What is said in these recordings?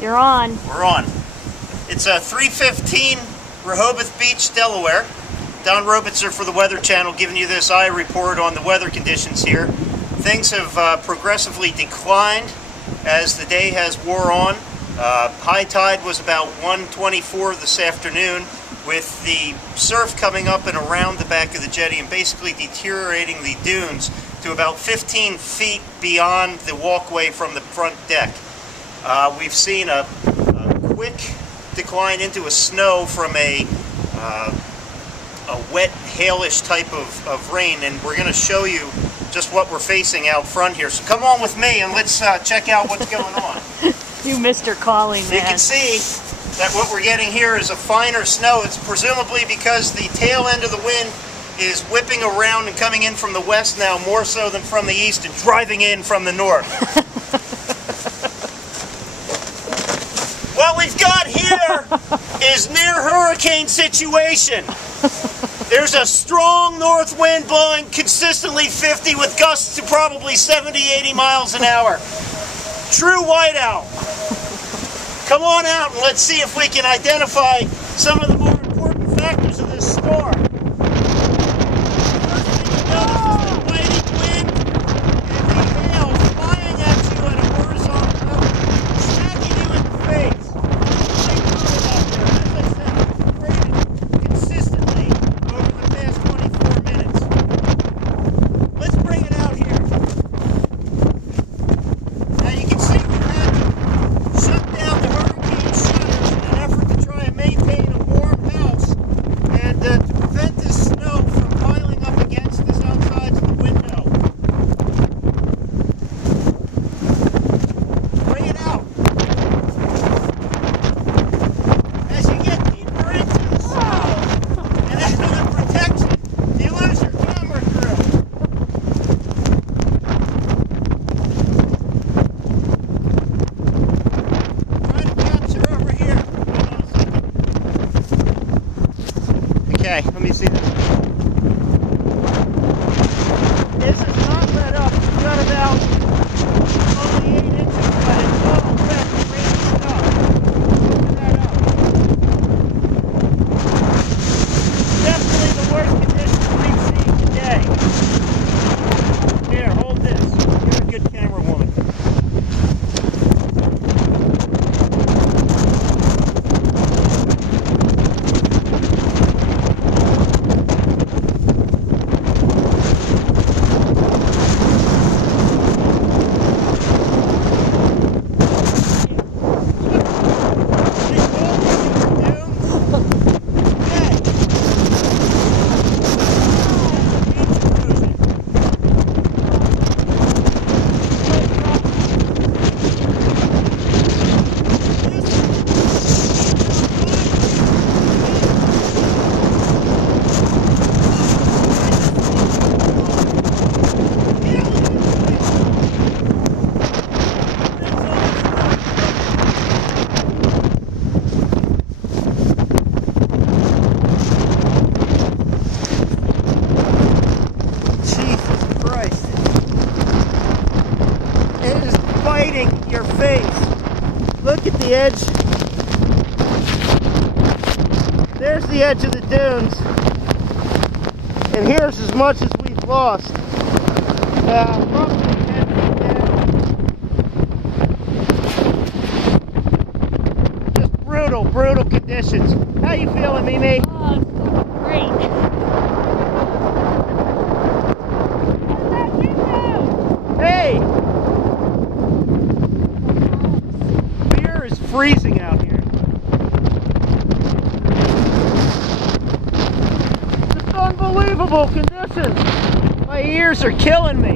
You're on. We're on. It's 3:15, Rehoboth Beach, Delaware. Don Robitzer for the Weather Channel giving you this eye report on the weather conditions here. Things have progressively declined as the day has wore on. High tide was about 1:24 this afternoon, with the surf coming up and around the back of the jetty and basically deteriorating the dunes to about 15 feet beyond the walkway from the front deck. We've seen a quick decline into a snow from a wet, hailish type of rain, and we're going to show you just what we're facing out front here. So come on with me and let's check out what's going on. You Mr. Calling Man. You can see that what we're getting here is a finer snow. It's presumably because the tail end of the wind is whipping around and coming in from the west now, more so than from the east, and driving in from the north. What we've got here is near hurricane situation. There's a strong north wind blowing consistently 50 with gusts to probably 70, 80 miles an hour. True whiteout. Come on out and let's see if we can identify some of the more important factors of this storm. Okay, let me see this. This is not let up. It's got about only 8 inches, but it's all wet and rainy stuff. Open that up. Definitely the worst conditions we've seen today. Here, hold this. You're a good camera woman. Your face. Look at the edge. There's the edge of the dunes. And here's as much as we've lost. Probably 10 feet down. Just brutal, brutal conditions. How you feeling, Mimi? Oh, great. Hey! Freezing out here. Just unbelievable conditions. My ears are killing me.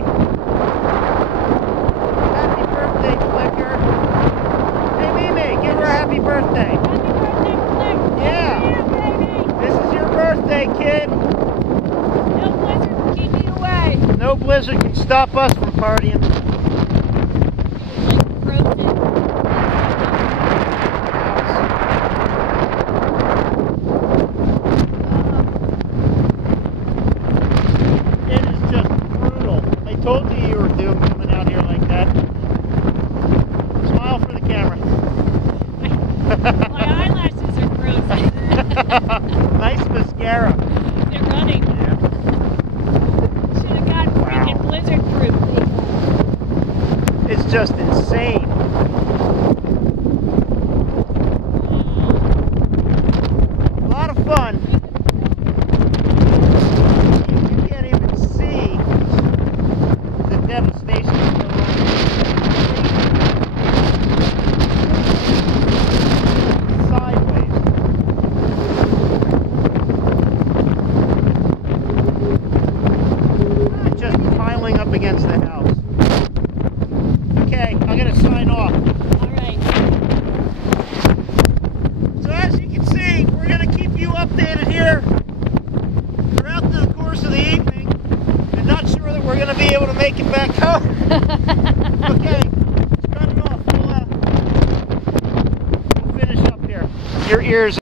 Happy birthday, Flicker. Hey, Mimi, give her a happy birthday. Happy birthday, Flick. Yeah. Here, baby. This is your birthday, kid. No blizzard can keep me away. No blizzard can stop us from partying. Told you were doomed coming out here like that. Smile for the camera. Nice mascara. They're running. Yeah. Should have got freaking blizzard proof. It's just insane. A lot of fun. You can't even see the devastation that's going on. Sideways. Just piling up against the house. Okay, I'm going to sign off. All right. So as you can see, we're going to keep you updated here throughout the course of the evening. And not sure that we're going to be able to make it back home. Okay, let's cut it off. We'll finish up here. Your ears